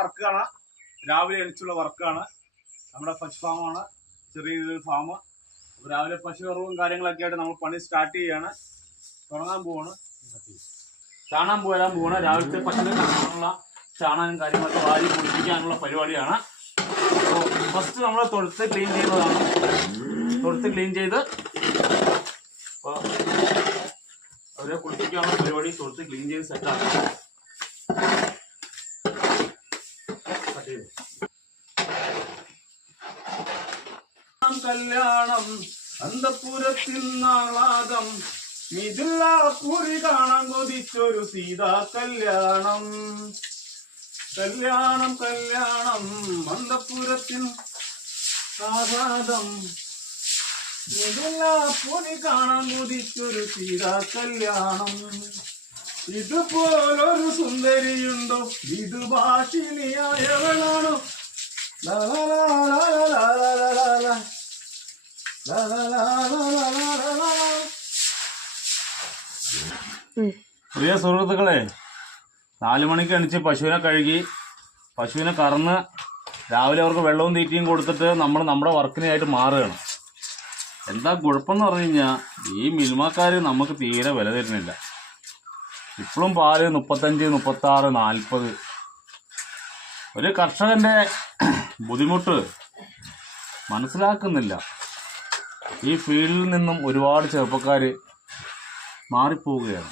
വർക്കാണ്, രാവിലെ എണിച്ചുള്ള വർക്കാണ്. നമ്മുടെ പശു ഫാമാണ്, ചെറിയ രീതിയിൽ ഫാം. അപ്പോൾ രാവിലെ പശു കറവും കാര്യങ്ങളൊക്കെ ആയിട്ട് നമ്മൾ പണി സ്റ്റാർട്ട് ചെയ്യാണ്, തുടങ്ങാൻ പോവാണ്. ചാണാൻ വരാൻ പോവാണ്. രാവിലത്തെ പശുവിനെ കാണാനുള്ള ചാണകം കാര്യങ്ങളൊക്കെ വാരി കുളിപ്പിക്കാനുള്ള പരിപാടിയാണ്. അപ്പോൾ ഫസ്റ്റ് നമ്മൾ തൊഴുത്ത് ക്ലീൻ ചെയ്യുന്നതാണ്. തൊഴുത്ത് ക്ലീൻ ചെയ്ത് അവരെ കുളിപ്പിക്കാനുള്ള പരിപാടി തൊഴുത്ത് ക്ലീൻ ചെയ്ത് സെറ്റാണ്. കല്യാണം അന്തപുരത്തിൽ നാളാദം മിഥിലാപുരി കാണാൻ കൊതിച്ചൊരു സീതാ കല്യാണം. കല്യാണം കല്യാണം അന്തപുരത്തിൽ ആഹ്ലാദം മിഥിലാപുരി കാണാൻ കൊതിച്ചൊരു സീതാ കല്യാണം. ഇതുപോലൊരു സുന്ദരിയുണ്ടോ, ഇത് ഭാഷിണിയായവളാണോ? പ്രിയ സുഹൃത്തുക്കളെ, 4 മണിക്ക് എണിച്ച് പശുവിനെ കഴുകി പശുവിനെ കറന്ന് രാവിലെ അവർക്ക് വെള്ളവും തീറ്റയും കൊടുത്തിട്ട് നമ്മൾ നമ്മുടെ വർക്കിനായിട്ട് മാറുകയാണ്. എന്താ കുഴപ്പമെന്ന് പറഞ്ഞു കഴിഞ്ഞാൽ ഈ മിൽമക്കാർ നമുക്ക് തീരെ വില തരുന്നില്ല. ഇപ്പോഴും പാല് 35, 36, 40. ഒരു കർഷകന്റെ ബുദ്ധിമുട്ട് മനസ്സിലാക്കുന്നില്ല. ഈ ഫീൽഡിൽ നിന്നും ഒരുപാട് ചെറുപ്പക്കാർ മാറിപ്പോവുകയാണ്.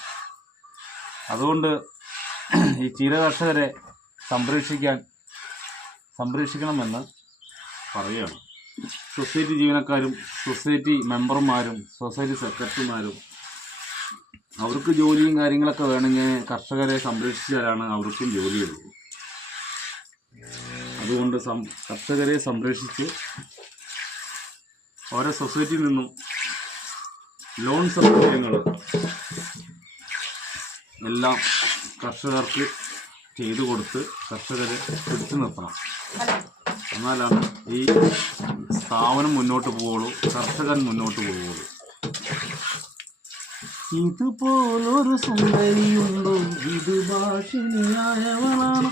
അതുകൊണ്ട് ഈ ക്ഷീര കർഷകരെ സംരക്ഷിക്കണമെന്ന് പറയുകയാണ്. സൊസൈറ്റി ജീവനക്കാരും സൊസൈറ്റി മെമ്പർമാരും സൊസൈറ്റി സെക്രട്ടറിമാരും അവർക്ക് ജോലിയും കാര്യങ്ങളൊക്കെ വേണമെങ്കിൽ കർഷകരെ സംരക്ഷിച്ചാലാണ് അവർക്കും ജോലിയുള്ളൂ. അതുകൊണ്ട് കർഷകരെ സംരക്ഷിച്ച് ഓരോ സൊസൈറ്റിയിൽ നിന്നും ലോൺ സൗകര്യങ്ങൾ എല്ലാം കർഷകർക്ക് ചെയ്തു കൊടുത്ത് കർഷകരെ പിടിച്ചു നിർത്തണം. എന്നാലാണ് ഈ സ്ഥാപനം മുന്നോട്ട് പോവുള്ളൂ, കർഷകൻ മുന്നോട്ട് പോവുള്ളൂ. ഇതുപോലൊരു സുന്ദരിയുണ്ടോ, ഇത് ഭാഷിണിയായവളാണോ?